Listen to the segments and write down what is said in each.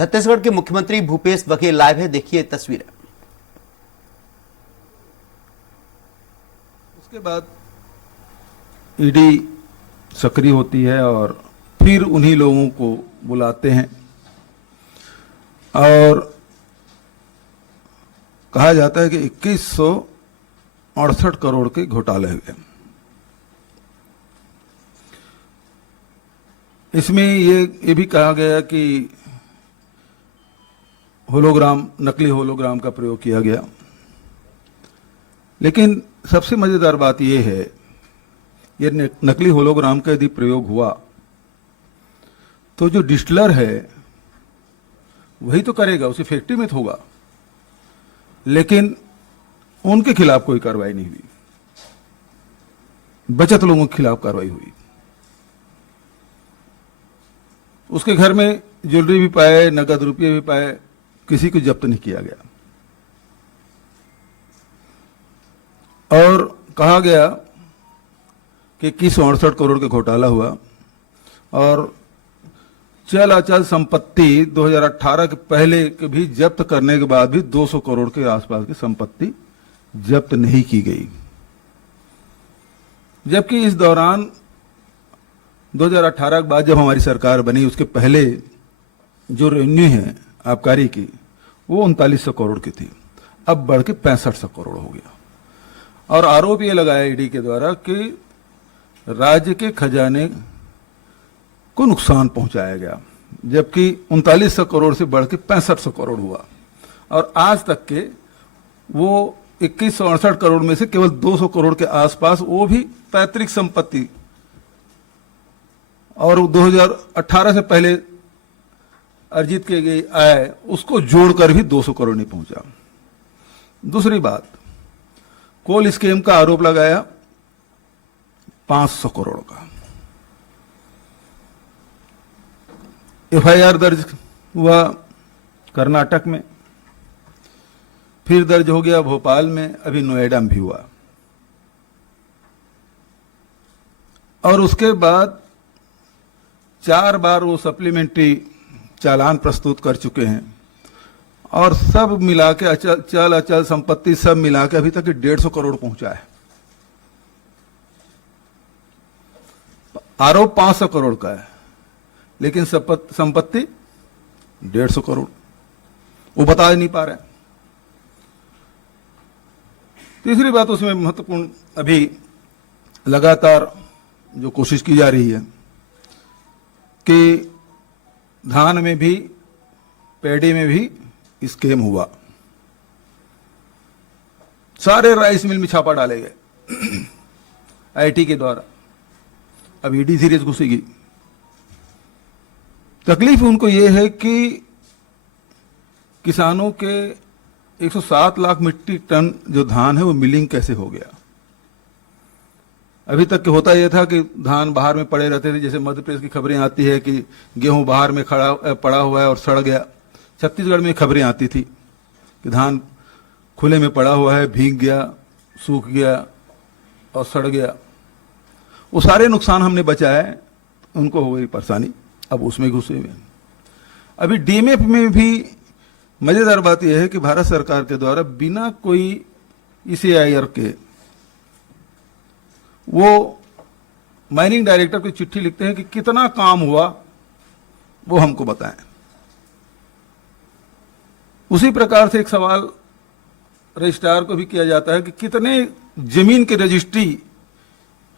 छत्तीसगढ़ के मुख्यमंत्री भूपेश बघेल लाइव है, देखिए तस्वीरें। उसके बाद ईडी सक्रिय होती है और फिर उन्हीं लोगों को बुलाते हैं और कहा जाता है कि 2168 करोड़ के घोटाले हुए। इसमें ये भी कहा गया कि होलोग्राम, नकली होलोग्राम का प्रयोग किया गया। लेकिन सबसे मजेदार बात यह है, ये नकली होलोग्राम का यदि प्रयोग हुआ तो जो डिस्टिलर है वही तो करेगा, उसे फैक्ट्री में तो होगा, लेकिन उनके खिलाफ कोई कार्रवाई नहीं हुई, बचत लोगों के खिलाफ कार्रवाई हुई। उसके घर में ज्वेलरी भी पाए, नगद रुपये भी पाए, किसी को जब्त नहीं किया गया। और कहा गया कि 2168 करोड़ का घोटाला हुआ और चल अचल संपत्ति 2018 के पहले के भी जब्त करने के बाद भी 200 करोड़ के आसपास की संपत्ति जब्त नहीं की गई। जबकि इस दौरान 2018 के बाद जब हमारी सरकार बनी, उसके पहले जो रेवेन्यू है आबकारी की वो 3900 करोड़ की थी, अब बढ़ के 6500 करोड़ हो गया। और आरोप ये लगाया ईडी के द्वारा कि राज्य के खजाने को नुकसान पहुंचाया गया, जबकि 3900 करोड़ से बढ़ के 6500 करोड़ हुआ। और आज तक के वो 2168 करोड़ में से केवल 200 करोड़ के आसपास, वो भी पैतृक संपत्ति, और 2018 से पहले अर्जित की गई आय उसको जोड़कर भी 200 करोड़ नहीं पहुंचा। दूसरी बात, कोल स्कीम का आरोप लगाया 500 करोड़ का। एफआईआर दर्ज हुआ कर्नाटक में, फिर दर्ज हो गया भोपाल में, अभी नोएडा में भी हुआ। और उसके बाद 4 बार वो सप्लीमेंट्री चालान प्रस्तुत कर चुके हैं और सब मिला के चल अचल संपत्ति सब मिला के अभी तक 150 करोड़ पहुंचा है। आरोप 500 करोड़ का है, लेकिन संपत्ति 150 करोड़, वो बता नहीं पा रहे। तीसरी बात उसमें महत्वपूर्ण, अभी लगातार जो कोशिश की जा रही है कि धान में भी, पैडी में भी स्कैम हुआ। सारे राइस मिल में छापा डाले गए आईटी के द्वारा। अब ईडी सीरीज घुसेगी। तकलीफ उनको यह है कि किसानों के 107 लाख मीट्रिक टन जो धान है वो मिलिंग कैसे हो गया। अभी तक होता यह था कि धान बाहर में पड़े रहते थे, जैसे मध्य प्रदेश की खबरें आती है कि गेहूं बाहर में पड़ा हुआ है और सड़ गया। छत्तीसगढ़ में खबरें आती थी कि धान खुले में पड़ा हुआ है, भीग गया, सूख गया और सड़ गया। वो सारे नुकसान हमने बचाए, उनको हो गई परेशानी, अब उसमें घुसे हुए। अभी डीएमएफ में भी मजेदार बात यह है कि भारत सरकार के द्वारा बिना कोई ईसीआईआर के वो माइनिंग डायरेक्टर को चिट्ठी लिखते हैं कि कितना काम हुआ वो हमको बताएं। उसी प्रकार से एक सवाल रजिस्ट्रार को भी किया जाता है कि कितने जमीन की रजिस्ट्री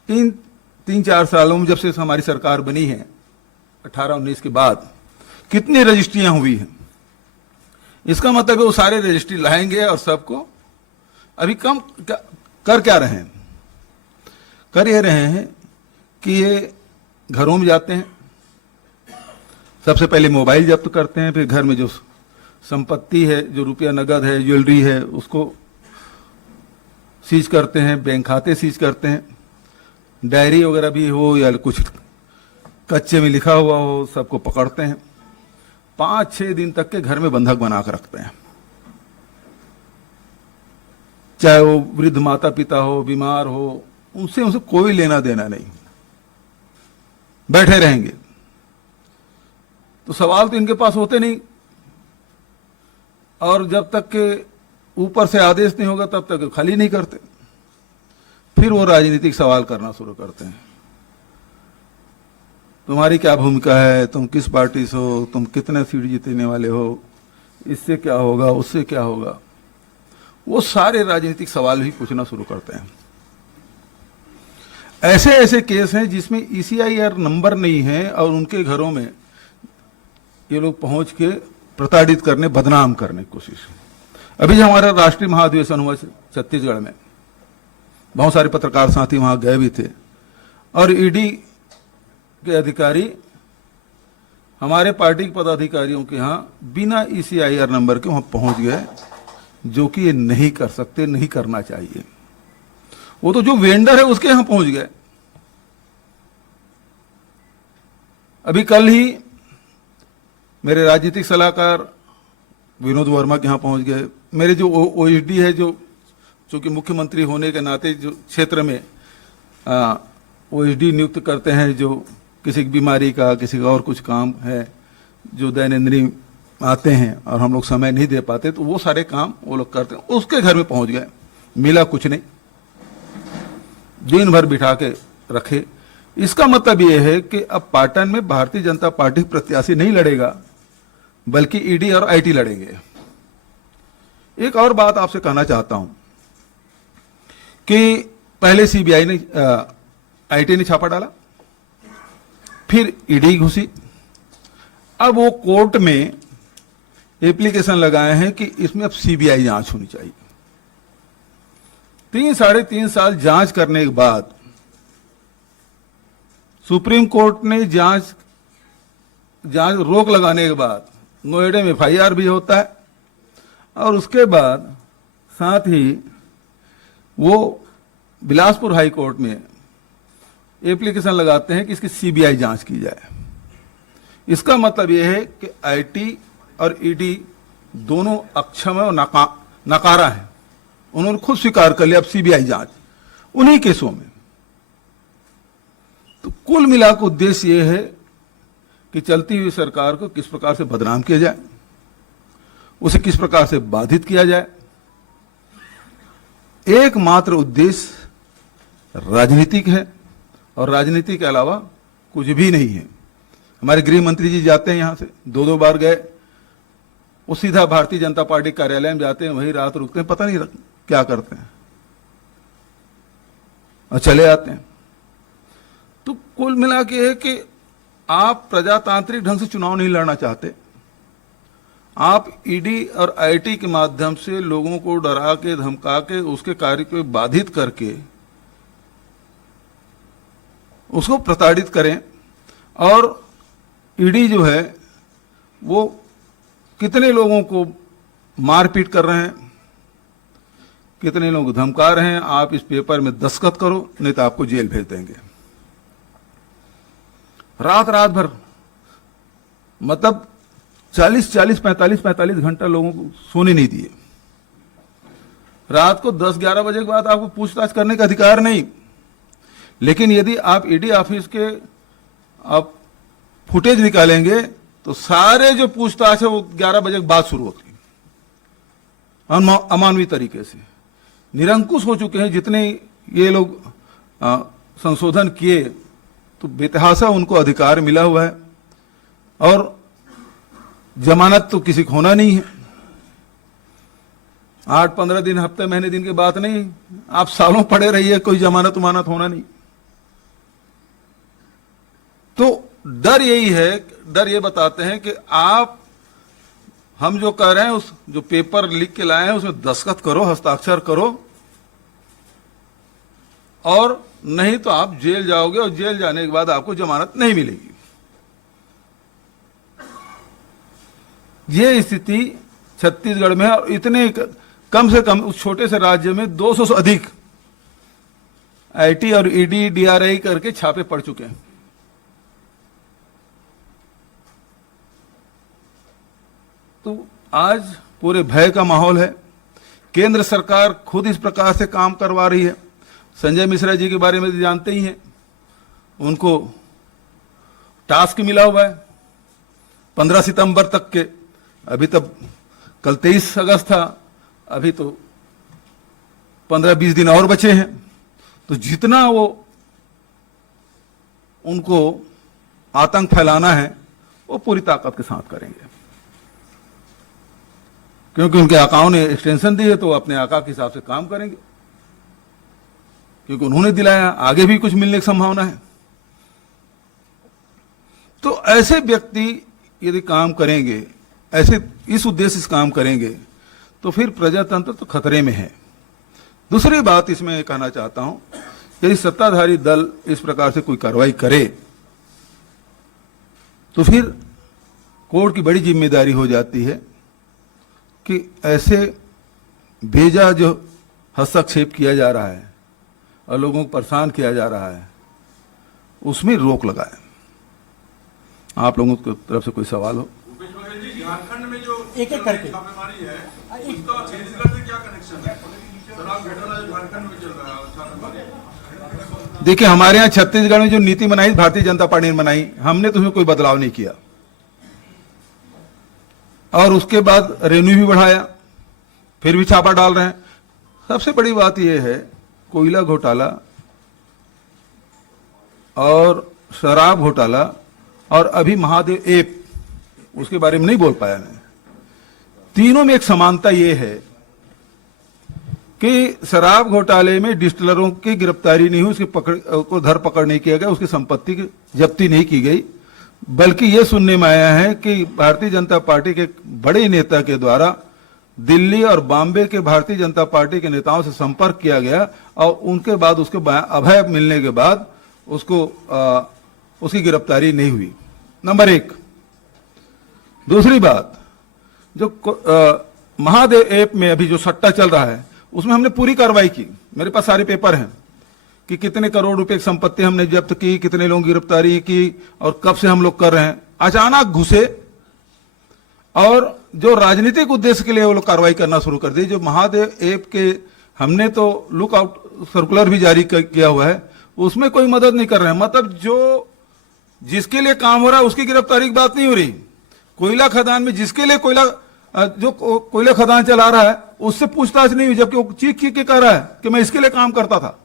इन 3-4 सालों में, जब से हमारी सरकार बनी है 18-19 के बाद, कितनी रजिस्ट्रियां हुई हैं। इसका मतलब है वो सारे रजिस्ट्री लाएंगे और सबको अभी कम कर क्या रहे हैं, कर ये रहे हैं कि ये घरों में जाते हैं, सबसे पहले मोबाइल जब्त करते हैं, फिर घर में जो संपत्ति है, जो रुपया नगद है, ज्वेलरी है, उसको सीज करते हैं, बैंक खाते सीज करते हैं, डायरी वगैरह भी हो या कुछ कच्चे में लिखा हुआ हो, सबको पकड़ते हैं। 5-6 दिन तक के घर में बंधक बना कर रखते हैं, चाहे वो वृद्ध माता पिता हो, बीमार हो, उनसे कोई लेना देना नहीं, बैठे रहेंगे। तो सवाल तो इनके पास होते नहीं और जब तक के ऊपर से आदेश नहीं होगा तब तक खाली नहीं करते। फिर वो राजनीतिक सवाल करना शुरू करते हैं, तुम्हारी क्या भूमिका है, तुम किस पार्टी से हो, तुम कितने सीट जीतने वाले हो, इससे क्या होगा, उससे क्या होगा। वो सारे राजनीतिक सवाल भी पूछना शुरू करते हैं। ऐसे ऐसे केस हैं जिसमें ECIR नंबर नहीं है और उनके घरों में ये लोग पहुंच के प्रताड़ित करने, बदनाम करने की कोशिश। अभी जो हमारा राष्ट्रीय महाधिवेशन हुआ छत्तीसगढ़ में, बहुत सारे पत्रकार साथी वहां गए भी थे और ईडी के अधिकारी हमारे पार्टी के पदाधिकारियों के यहाँ बिना ECIR नंबर के वहां पहुंच गए, जो कि ये नहीं कर सकते, नहीं करना चाहिए। वो तो जो वेंडर है उसके यहां पहुंच गए। अभी कल ही मेरे राजनीतिक सलाहकार विनोद वर्मा के यहां पहुंच गए। मेरे जो OSD है, जो चूंकि मुख्यमंत्री होने के नाते जो क्षेत्र में OSD नियुक्त करते हैं, जो किसी की बीमारी का, किसी का और कुछ काम है जो दैनंदिन आते हैं और हम लोग समय नहीं दे पाते, तो वो सारे काम वो लोग करते हैं। उसके घर में पहुंच गए, मिला कुछ नहीं, दिन भर बिठा के रखे। इसका मतलब यह है कि अब पाटन में भारतीय जनता पार्टी प्रत्याशी नहीं लड़ेगा, बल्कि ईडी और IT लड़ेंगे। एक और बात आपसे कहना चाहता हूं कि पहले CBI ने IT ने छापा डाला, फिर ईडी घुसी। अब वो कोर्ट में एप्लीकेशन लगाए हैं कि इसमें अब CBI जांच होनी चाहिए। 3-3.5 साल जांच करने के बाद सुप्रीम कोर्ट ने जांच रोक लगाने के बाद नोएडा में FIR भी होता है और उसके बाद साथ ही वो बिलासपुर हाई कोर्ट में एप्लीकेशन लगाते हैं कि इसकी CBI जांच की जाए। इसका मतलब यह है कि IT और ईडी दोनों अक्षम है और नकारा है। उन्होंने खुद स्वीकार कर लिया अब CBI जांच उन्हीं केसों में। तो कुल मिलाकर उद्देश्य यह है कि चलती हुई सरकार को किस प्रकार से बदनाम किया जाए, उसे किस प्रकार से बाधित किया जाए। एकमात्र उद्देश्य राजनीतिक है और राजनीति के अलावा कुछ भी नहीं है। हमारे गृह मंत्री जी जाते हैं, यहां से 2-2 बार गए, वो सीधा भारतीय जनता पार्टी कार्यालय में जाते हैं, वहीं रात रुकते हैं, पता नहीं क्या करते हैं और चले आते हैं। तो कुल मिला के है कि आप प्रजातांत्रिक ढंग से चुनाव नहीं लड़ना चाहते, आप ईडी और IT के माध्यम से लोगों को डरा के, धमका के, उसके कार्य को बाधित करके उसको प्रताड़ित करें। और ईडी जो है वो कितने लोगों को मारपीट कर रहे हैं, कितने लोग धमका रहे हैं, आप इस पेपर में दस्तखत करो नहीं तो आपको जेल भेज देंगे। रात भर मतलब 45 घंटा लोगों को सोने नहीं दिए। रात को 10-11 बजे के बाद आपको पूछताछ करने का अधिकार नहीं, लेकिन यदि आप ईडी ऑफिस के आप फुटेज निकालेंगे तो सारे जो पूछताछ है वो 11 बजे के बाद शुरू होती है। अमानवीय तरीके से निरंकुश हो चुके हैं जितने ये लोग संशोधन किए, तो बेतहासा उनको अधिकार मिला हुआ है और जमानत तो किसी को होना नहीं है। 8-15 दिन, हफ्ते, महीने, दिन की बात नहीं, आप सालों पड़े रहिए, कोई जमानत उमानत होना नहीं। तो डर यही है, डर ये बताते हैं कि आप हम जो कह रहे हैं, उस जो पेपर लिख के लाए हैं उसमें दस्तखत करो, हस्ताक्षर करो, और नहीं तो आप जेल जाओगे और जेल जाने के बाद आपको जमानत नहीं मिलेगी। ये स्थिति छत्तीसगढ़ में है और इतने कम से कम उस छोटे से राज्य में 200 से अधिक IT और ईडी DRI करके छापे पड़ चुके हैं। तो आज पूरे भय का माहौल है। केंद्र सरकार खुद इस प्रकार से काम करवा रही है। संजय मिश्रा जी के बारे में जानते ही हैं, उनको टास्क मिला हुआ है 15 सितंबर तक के। अभी तक कल 23 अगस्त था, अभी तो 15-20 दिन और बचे हैं। तो जितना वो उनको आतंक फैलाना है वो पूरी ताकत के साथ करेंगे, क्योंकि उनके आकाओं ने एक्सटेंशन दी है तो वो अपने आका के हिसाब से काम करेंगे, क्योंकि उन्होंने दिलाया, आगे भी कुछ मिलने की संभावना है। तो ऐसे व्यक्ति यदि काम करेंगे, ऐसे इस उद्देश्य से काम करेंगे, तो फिर प्रजातंत्र तो खतरे में है। दूसरी बात इसमें कहना चाहता हूं, यदि सत्ताधारी दल इस प्रकार से कोई कार्रवाई करे तो फिर कोर्ट की बड़ी जिम्मेदारी हो जाती है कि ऐसे बेजा जो हस्तक्षेप किया जा रहा है और लोगों को परेशान किया जा रहा है उसमें रोक लगाए। आप लोगों की तरफ से कोई सवाल हो? झारखंड में जो एक एक करके छापेमारी है उसका छत्तीसगढ़ से क्या कनेक्शन है? शराब घोटाला जो झारखंड में चल रहा है छापेमारी। देखिए, हमारे यहाँ छत्तीसगढ़ में जो नीति बनाई भारतीय जनता पार्टी ने बनाई, हमने तो उसमें कोई बदलाव नहीं किया, और उसके बाद रेवेन्यू भी बढ़ाया, फिर भी छापा डाल रहे हैं। सबसे बड़ी बात यह है, कोयला घोटाला और शराब घोटाला और अभी महादेव ऐप, उसके बारे में नहीं बोल पाया मैं। तीनों में एक समानता यह है कि शराब घोटाले में डिस्टिलरों की गिरफ्तारी नहीं हुई, उसकी को धर पकड़ नहीं किया गया, उसकी संपत्ति की जब्ती नहीं की गई, बल्कि यह सुनने में आया है कि भारतीय जनता पार्टी के बड़े नेता के द्वारा दिल्ली और बॉम्बे के भारतीय जनता पार्टी के नेताओं से संपर्क किया गया और उनके बाद उसके अभय मिलने के बाद उसकी गिरफ्तारी नहीं हुई। नंबर एक। दूसरी बात, जो महादेव ऐप में अभी जो सट्टा चल रहा है उसमें हमने पूरी कार्रवाई की, मेरे पास सारे पेपर हैं कि कितने करोड़ रुपए की संपत्ति हमने जब्त की, कितने लोगों की गिरफ्तारी की और कब से हम लोग कर रहे हैं। अचानक घुसे और जो राजनीतिक उद्देश्य के लिए वो लोग कार्रवाई करना शुरू कर दी। जो महादेव ऐप के हमने तो लुक आउट सर्कुलर भी जारी किया हुआ है, उसमें कोई मदद नहीं कर रहे हैं। मतलब जो जिसके लिए काम हो रहा है उसकी गिरफ्तारी की बात नहीं हो रही। कोयला खदान में जिसके लिए कोयला खदान चला रहा है उससे पूछताछ नहीं हुई, जबकि वो चीख चीख के कह रहा है कि मैं इसके लिए काम करता था।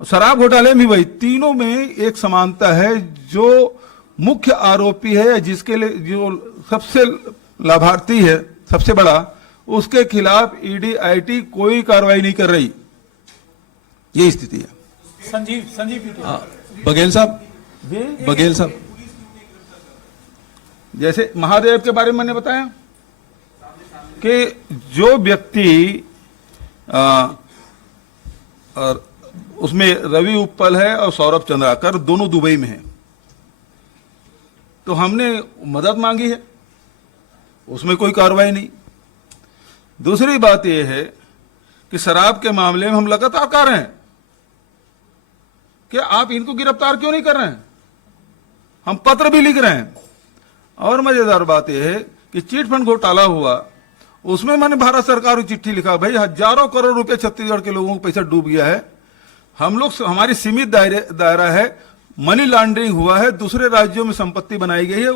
शराब घोटाले में वही, तीनों में एक समानता है। जो मुख्य आरोपी है, जिसके लिए जो सबसे लाभार्थी है सबसे बड़ा, उसके खिलाफ ईडी आईटी कोई कार्रवाई नहीं कर रही। ये स्थिति है। संजीव बघेल साहब जैसे महादेव के बारे में मैंने बताया कि जो व्यक्ति और उसमें रवि उपल है और सौरभ चंद्राकर दोनों दुबई में हैं, तो हमने मदद मांगी है, उसमें कोई कार्रवाई नहीं। दूसरी बात यह है कि शराब के मामले में हम लगातार कह रहे हैं कि आप इनको गिरफ्तार क्यों नहीं कर रहे हैं, हम पत्र भी लिख रहे हैं। और मजेदार बात यह है कि चिट फंड घोटाला हुआ, उसमें मैंने भारत सरकार को चिट्ठी लिखा, भाई हजारों करोड़ रुपए छत्तीसगढ़ के लोगों को पैसा डूब गया है, हम लोग हमारी सीमित दायरा है, मनी लॉन्ड्रिंग हुआ है, दूसरे राज्यों में संपत्ति बनाई गई है,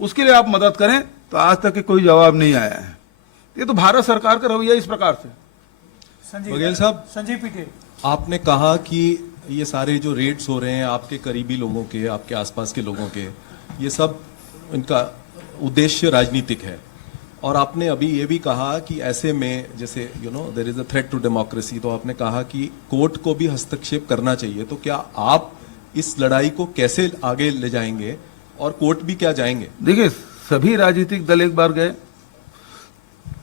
उसके लिए आप मदद करें। तो आज तक कोई जवाब नहीं आया है। ये तो भारत सरकार का रवैया इस प्रकार से। बघेल साहब, संजीव पीटे, आपने कहा कि ये सारे जो रेड्स हो रहे हैं आपके करीबी लोगों के, आपके आसपास के लोगों के, ये सब इनका उद्देश्य राजनीतिक है, और आपने अभी ये भी कहा कि ऐसे में जैसे there is a threat to democracy, तो आपने कहा कि कोर्ट को भी हस्तक्षेप करना चाहिए। तो क्या आप इस लड़ाई को कैसे आगे ले जाएंगे और कोर्ट भी क्या जाएंगे? देखिए, सभी राजनीतिक दल एक बार गए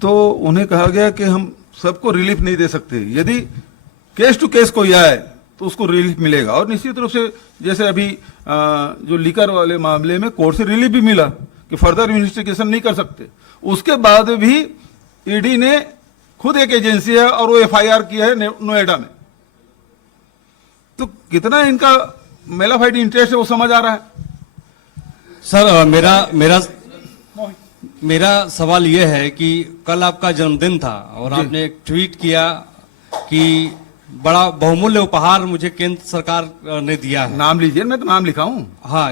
तो उन्हें कहा गया कि हम सबको रिलीफ नहीं दे सकते, यदि केस टू केस कोई आए तो उसको रिलीफ मिलेगा। और निश्चित रूप से जैसे अभी जो लीकर वाले मामले में कोर्ट से रिलीफ भी मिला कि फर्दर इन्वेस्टिगेशन नहीं कर सकते, उसके बाद भी ईडी ने खुद एक एजेंसी है और वो एफआईआर किया है नोएडा में। तो कितना इनका मेलाफाइड इंटरेस्ट है वो समझ आ रहा है। सर, मेरा सवाल यह है कि कल आपका जन्मदिन था और आपने एक ट्वीट किया कि बड़ा बहुमूल्य उपहार मुझे केंद्र सरकार ने दिया है। नाम लीजिए, मैं तो नाम लिखा हूं। हाँ,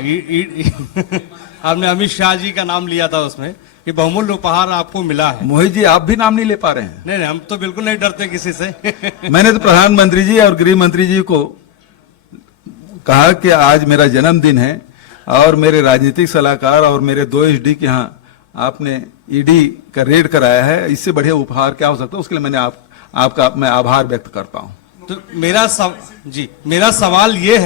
आपने अमित शाह जी का नाम लिया था उसमें कि बहुमूल्य उपहार आपको मिला है। मोहित जी, आप भी नाम नहीं ले पा रहे हैं। नहीं, हम तो बिल्कुल नहीं डरते किसी से। मैंने तो प्रधानमंत्री जी और गृह मंत्री जी को कहा कि आज मेरा जन्मदिन है और मेरे राजनीतिक सलाहकार और मेरे 2 एसडी के यहाँ आपने ईडी का रेड कराया है, इससे बढ़िया उपहार क्या हो सकता है। उसके लिए मैंने आपका मैं आभार व्यक्त करता हूं। तो मेरा सवाल ये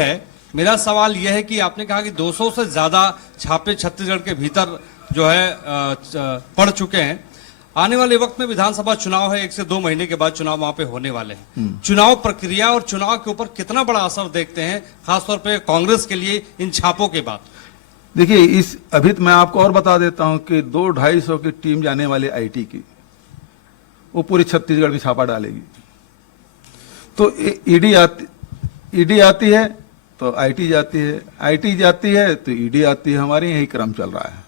है कि आपने कहा कि 200 से ज्यादा छापे छत्तीसगढ़ के भीतर जो है पड़ चुके हैं। आने वाले वक्त में विधानसभा चुनाव है, 1 से 2 महीने के बाद चुनाव वहां पे होने वाले हैं। चुनाव प्रक्रिया और चुनाव के ऊपर कितना बड़ा असर देखते हैं, खासतौर पे कांग्रेस के लिए इन छापों के बाद? देखिए, अभी तो मैं आपको और बता देता हूं कि 200-250 की टीम जाने वाले आईटी की, वो पूरे छत्तीसगढ़ में छापा डालेगी। तो ईडी आती है तो आईटी जाती है, आईटी जाती है तो ईडी आती है। हमारे यही क्रम चल रहा है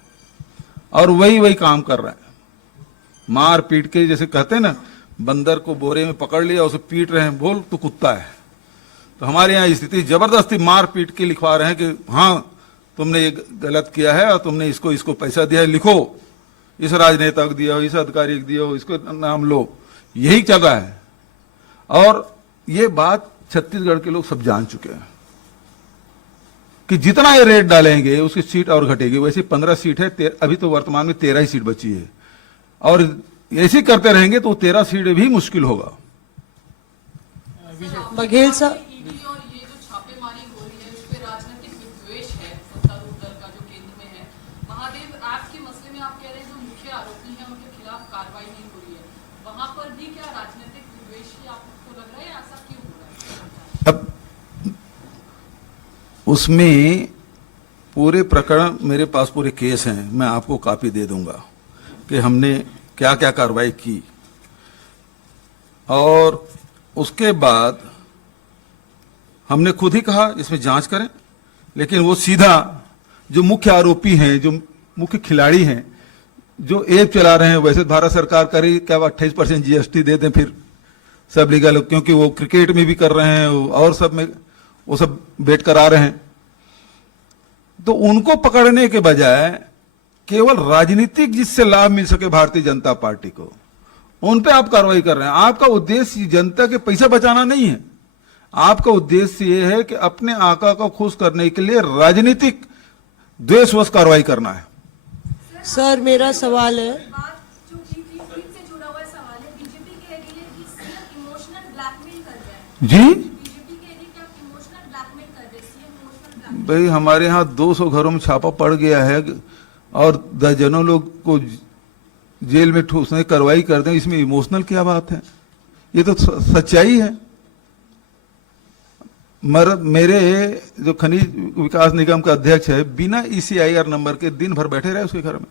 और वही काम कर रहा है। मार पीट के, जैसे कहते हैं ना, बंदर को बोरे में पकड़ लिया, उसे पीट रहे हैं, बोल तो कुत्ता है। तो हमारे यहाँ स्थिति जबरदस्ती मार पीट के लिखवा रहे हैं कि हाँ तुमने ये गलत किया है और तुमने इसको पैसा दिया है, लिखो, इस राजनेता को दिया हो, इस अधिकारी को दिया हो, इसको नाम लो। यही चल रहा है और ये बात छत्तीसगढ़ के लोग सब जान चुके हैं कि जितना ये रेट डालेंगे उसकी सीट और घटेगी। वैसे 15 सीट है, अभी तो वर्तमान में 13 ही सीट बची है और ऐसे करते रहेंगे तो 13 सीट भी मुश्किल होगा। बघेल साहब, ईडी और ये जो छापेमारी हो रही है उस पे राजनीतिक विद्वेष है सत्तारूढ़ दल का जो केंद्र में है। महादेव ऐप के मसले में आप कह रहे हैं जो मुख्य आरोपी हैं उनके खिलाफ कार्रवाई नहीं हो रही है, वहां पर भी क्या राजनीतिक विद्वेष ही आपको लग रहा है, ऐसा क्यों हो रहा है? अब उसमें पूरे प्रकरण मेरे पास पूरे केस हैं, मैं आपको कॉपी दे दूंगा कि हमने क्या क्या कार्रवाई की। और उसके बाद हमने खुद ही कहा इसमें जांच करें, लेकिन वो सीधा जो मुख्य आरोपी हैं, जो मुख्य खिलाड़ी हैं, जो ऐप चला रहे हैं, वैसे भारत सरकार करी क्या 28% जीएसटी दे दें फिर सब लीगल, क्योंकि वो क्रिकेट में भी कर रहे हैं और सब में वो सब बेट करा रहे हैं। तो उनको पकड़ने के बजाय केवल राजनीतिक जिससे लाभ मिल सके भारतीय जनता पार्टी को, उन पे आप कार्रवाई कर रहे हैं। आपका उद्देश्य जनता के पैसा बचाना नहीं है, आपका उद्देश्य ये है कि अपने आका को खुश करने के लिए राजनीतिक द्वेषवश कार्रवाई करना है। सर मेरा सवाल है, बात जो बीजेपी से जुड़ा हुआ सवाल है। बीजेपी कह रही है कि सीएम इमोशनल ब्लैकमेल कर रहे हैं। जी बीजेपी कह रही है कि आप इमोशनल ब्लैकमेल कर रहे हैं, सीएम इमोशनल ब्लैकमेल। भाई, हमारे यहाँ 200 घरों में छापा पड़ गया है और दर्जनों लोग को जेल में ठूसने कार्रवाई कर दें, इसमें इमोशनल क्या बात है? ये तो सच्चाई है। मेरे जो खनिज विकास निगम का अध्यक्ष है, बिना ईसीआईआर नंबर के दिन भर बैठे रहे उसके घर में।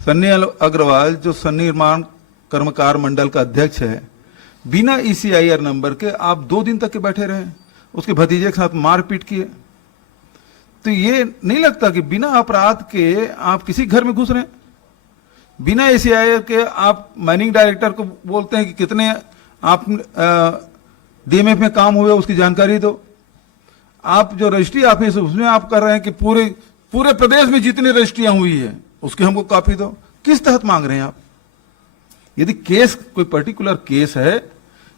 सन्नी अग्रवाल जो सन्निर्माण कर्मकार मंडल का अध्यक्ष है, बिना ईसीआईआर नंबर के आप 2 दिन तक के बैठे रहे, उसके भतीजे के साथ मारपीट किए। तो ये नहीं लगता कि बिना अपराध के आप किसी घर में घुस रहे हैं? बिना ईसीआईआर के आप माइनिंग डायरेक्टर को बोलते हैं कि कितने आप डीएमएफ में काम हुए उसकी जानकारी दो। आप जो रजिस्ट्री ऑफिस उसमें आप कर रहे हैं कि पूरे प्रदेश में जितनी रजिस्ट्रियां हुई है उसकी हमको कॉपी दो। किस तहत मांग रहे हैं आप? यदि केस कोई पर्टिकुलर केस है,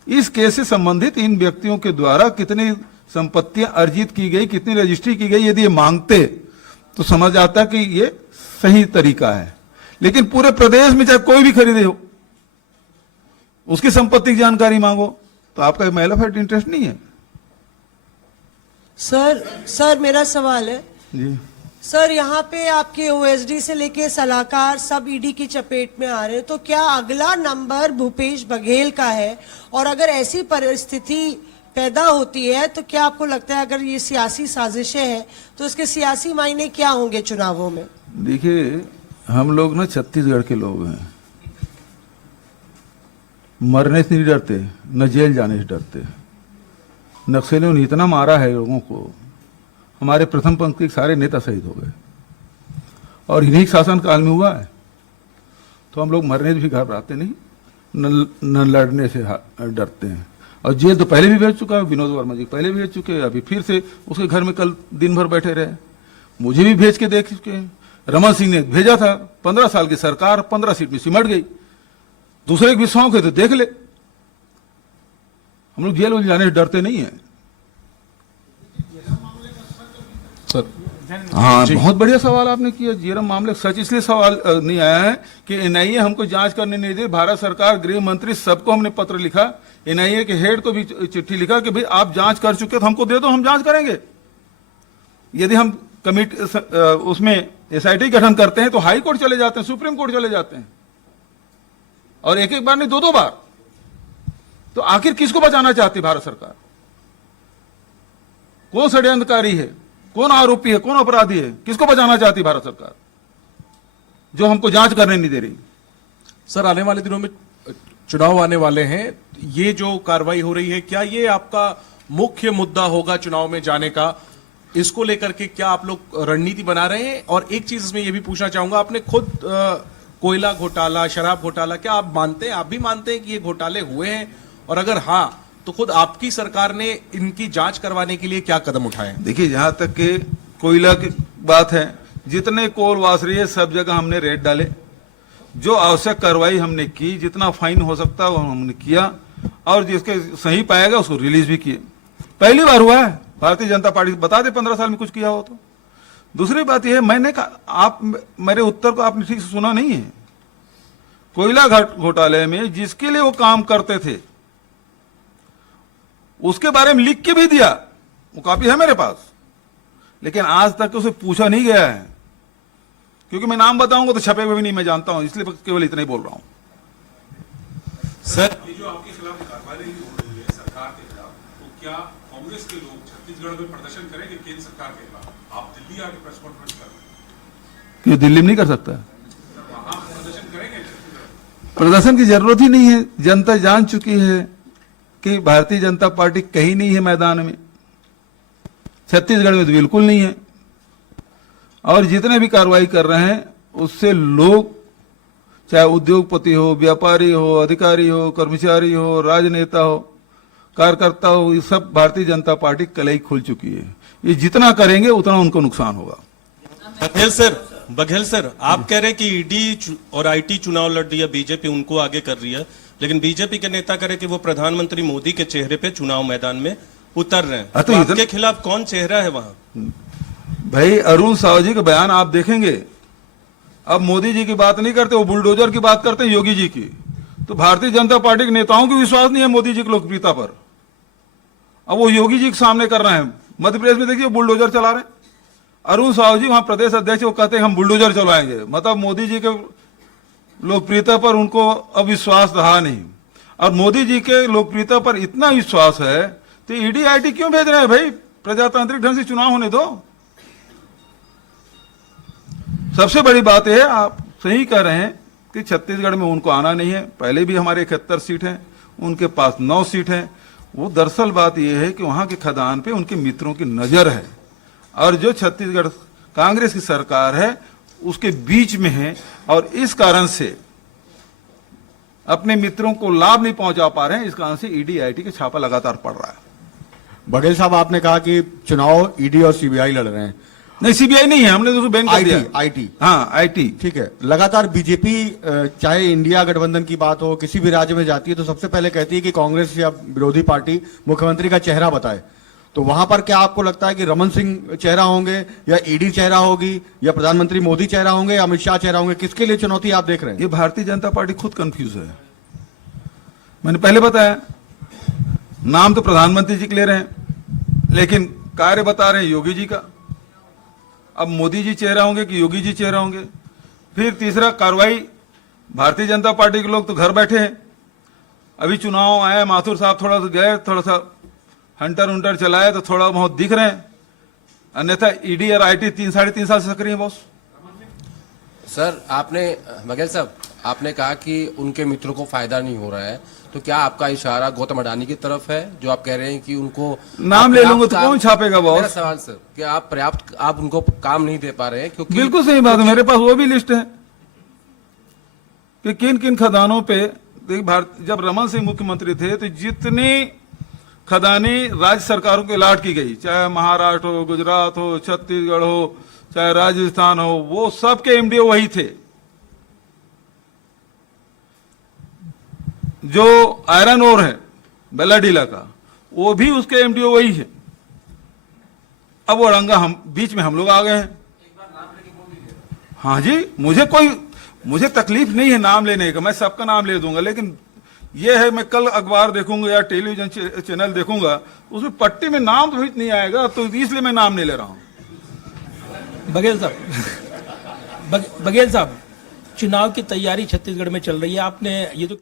इस केस से संबंधित इन व्यक्तियों के द्वारा कितनी संपत्तियां अर्जित की गई, कितनी रजिस्ट्री की गई, यदि ये मांगते तो समझ आता कि ये सही तरीका है। लेकिन पूरे प्रदेश में चाहे कोई भी खरीदे हो, उसकी संपत्ति की जानकारी मांगो, तो आपका मैनिफेस्ट इंटरेस्ट नहीं है। सर मेरा सवाल है जी सर, यहाँ पे आपके ओएसडी से लेके सलाहकार सब ईडी की चपेट में आ रहे हैं, तो क्या अगला नंबर भूपेश बघेल का है? और अगर ऐसी परिस्थिति पैदा होती है तो क्या आपको लगता है अगर ये सियासी साजिशें हैं तो इसके सियासी मायने क्या होंगे चुनावों में? देखिए, हम लोग ना छत्तीसगढ़ के लोग हैं, मरने से नहीं डरते, न जेल जाने से डरते। नक्सलियों ने इतना मारा है लोगों को, हमारे प्रथम पंक्ति के सारे नेता शहीद हो गए और इन्हीं शासन काल में हुआ है। तो हम लोग मरने से भी घबराते नहीं, न लड़ने से डरते हैं। और जेल तो पहले भी भेज चुका है, विनोद वर्मा जी पहले भी भेज चुके हैं, अभी फिर से उसके घर में कल दिन भर बैठे रहे, मुझे भी भेज के देख चुके हैं। रमन सिंह ने भेजा था, 15 साल की सरकार 15 सीट में सिमट गई, दूसरे के भी शौक है तो देख ले। हम लोग जेल में जाने से डरते नहीं है। सर हाँ, बहुत बढ़िया सवाल आपने किया। जीरम मामले सच इसलिए सवाल नहीं आया है कि एनआईए हमको जांच करने नहीं दे। भारत सरकार, गृह मंत्री, सबको हमने पत्र लिखा, एनआईए के हेड को भी चिट्ठी लिखा कि भाई आप जांच कर चुके तो हमको दे दो, हम जांच करेंगे। यदि हम कमिटी उसमें एसआईटी गठन करते हैं तो हाई कोर्ट चले जाते हैं, सुप्रीम कोर्ट चले जाते हैं, और एक एक बार नहीं, 2-2 बार। तो आखिर किसको बचाना चाहती भारत सरकार? कौन षड्यंत्रकारी है, कौन आरोपी है, कौन अपराधी है, किसको बचाना चाहती भारत सरकार जो हमको जांच करने नहीं दे रही? सर, आने वाले दिनों में चुनाव आने वाले हैं, ये जो कार्रवाई हो रही है, क्या ये आपका मुख्य मुद्दा होगा चुनाव में जाने का? इसको लेकर के क्या आप लोग रणनीति बना रहे हैं? और एक चीज इसमें ये भी पूछना चाहूंगा, आपने खुद कोयला घोटाला, शराब घोटाला, क्या आप मानते हैं, आप भी मानते हैं कि ये घोटाले हुए हैं? और अगर हाँ, तो खुद आपकी सरकार ने इनकी जांच करवाने के लिए क्या कदम उठाए हैं? देखिए, जहां तक कि कोयला की बात है, जितने कोल वासरी है सब जगह हमने रेड डाले, जो आवश्यक कार्रवाई हमने की, जितना फाइन हो सकता है वो हमने किया, और जिसके सही पाएगा उसको रिलीज भी किए। पहली बार हुआ है भारतीय जनता पार्टी, बता दे 15 साल में कुछ किया हो तो। दूसरी बात यह है, मैंने कहा, आप मेरे उत्तर को आपने ठीक से सुना नहीं है। कोयला घोटाले में जिसके लिए वो काम करते थे उसके बारे में लिख के भी दिया, वो कॉपी है मेरे पास, लेकिन आज तक उसे पूछा नहीं गया है, क्योंकि मैं नाम बताऊंगा तो छपे हुए भी नहीं, मैं जानता हूं, इसलिए केवल इतना ही बोल रहा हूं। सर, ये जो आपके खिलाफ कार्रवाई हो रही है सरकार के खिलाफ, तो क्या कांग्रेस के लोग छत्तीसगढ़ में प्रदर्शन करेंगे केंद्र सरकार के खिलाफ? आप दिल्ली आके प्रेस कॉन्फ्रेंस करें, क्यों दिल्ली में नहीं कर सकता? वहां प्रदर्शन करेंगे छत्तीसगढ़? प्रदर्शन की जरूरत ही नहीं है। जनता जान चुकी है कि भारतीय जनता पार्टी कहीं नहीं है मैदान में, छत्तीसगढ़ में तो बिल्कुल नहीं है। और जितने भी कार्रवाई कर रहे हैं उससे लोग, चाहे उद्योगपति हो, व्यापारी हो, अधिकारी हो, कर्मचारी हो, राजनेता हो, कार्यकर्ता हो, ये सब भारतीय जनता पार्टी कलई खुल चुकी है। ये जितना करेंगे उतना उनको नुकसान होगा। बघेल सर, आप कह रहे हैं कि ईडी और आईटी चुनाव लड़ रही है बीजेपी, उनको आगे कर रही है, लेकिन बीजेपी के नेता कह रहे कि वो प्रधानमंत्री मोदी के चेहरे पे चुनाव मैदान में उतर रहे हैं। तो आपके खिलाफ कौन चेहरा है वहां? भाई, अरुण साहू जी का बयान आप देखेंगे, अब मोदी जी की बात नहीं करते, वो बुलडोजर की बात करते हैं, योगी जी की। तो भारतीय जनता पार्टी के नेताओं को विश्वास नहीं है मोदी जी की लोकप्रियता पर, अब वो योगी जी के सामने कर रहे हैं। मध्य प्रदेश में देखिए बुलडोजर चला रहे हैं अरुण साहू जी, वहां प्रदेश अध्यक्ष, वो कहते हैं हम बुलडोजर चलाएंगे। मतलब मोदी जी के लोकप्रियता पर उनको अब विश्वास रहा नहीं, और मोदी जी के लोकप्रियता पर इतना विश्वास है तो ईडी आईटी क्यों भेज रहे हैं? भाई, प्रजातांत्रिक ढंग से चुनाव होने दो। सबसे बड़ी बात यह है, आप सही कह रहे हैं कि छत्तीसगढ़ में उनको आना नहीं है। पहले भी हमारे 71 सीट हैं, उनके पास 9 सीट हैं। वो दरअसल बात यह है कि वहां के खदान पे उनके मित्रों की नजर है, और जो छत्तीसगढ़ कांग्रेस की सरकार है उसके बीच में है, और इस कारण से अपने मित्रों को लाभ नहीं पहुंचा पा रहे हैं। इस कारण से ईडी आईटी का छापा लगातार पड़ रहा है। बघेल साहब, आपने कहा कि चुनाव ईडी और सीबीआई लड़ रहे हैं। नहीं, सीबीआई नहीं है, हमने तो बैन कर दिया। आईटी, हाँ, आईटी, ठीक है। लगातार बीजेपी, चाहे इंडिया गठबंधन की बात हो, किसी भी राज्य में जाती है तो सबसे पहले कहती है कि कांग्रेस या विरोधी पार्टी मुख्यमंत्री का चेहरा बताए। तो वहां पर क्या आपको लगता है कि रमन सिंह चेहरा होंगे, या ईडी चेहरा होगी, या प्रधानमंत्री मोदी चेहरा होंगे, या अमित शाह चेहरा होंगे? किसके लिए चुनौती आप देख रहे हैं? ये भारतीय जनता पार्टी खुद कंफ्यूज है। मैंने पहले बताया, नाम तो प्रधानमंत्री जी के ले रहे हैं, लेकिन कार्य बता रहे हैं योगी जी का। अब मोदी जी चेहरा होंगे कि योगी जी चेहरा होंगे? फिर तीसरा, कार्रवाई भारतीय जनता पार्टी के लोग तो घर बैठे हैं। अभी चुनाव आया, माथुर साहब थोड़ा सा गए, थोड़ा सा हंटर उंटर चलाए तो थोड़ा बहुत दिख रहे हैं, अन्यथा ईडी और आईटी 3-3.5 साल से सक्रिय है। बॉस सर, आपने, बघेल साहब, आपने कहा कि उनके मित्रों को फायदा नहीं हो रहा है, तो क्या आपका इशारा गौतम अडानी की तरफ है, जो आप कह रहे हैं कि उनको नाम ले लूंगा तो कौन छापेगा? बॉस, मेरा सवाल सर, कि आप पर्याप्त, आप उनको काम नहीं दे पा रहे हैं? क्योंकि बिल्कुल सही बात है, मेरे पास वो भी लिस्ट है कि किन किन खदानों पे। जब रमन सिंह मुख्यमंत्री थे तो जितने खदानें राज्य सरकारों के लाट की गई, चाहे महाराष्ट्र हो, गुजरात हो, छत्तीसगढ़ हो, चाहे राजस्थान हो, वो सबके एमडीओ वही थे। जो आयरन ओर है बेलाडीला का, वो भी उसके एमडीओ वही है। अब वो रंगा हम बीच में हम लोग आ गए हैं। हाँ जी, मुझे तकलीफ नहीं है नाम लेने का, मैं सबका नाम ले दूंगा, लेकिन ये है, मैं कल अखबार देखूंगा या टेलीविजन चैनल देखूंगा, उसमें पट्टी में नाम तो नहीं आएगा, तो इसलिए मैं नाम नहीं ले रहा हूं। बघेल साहब, चुनाव की तैयारी छत्तीसगढ़ में चल रही है, आपने ये तो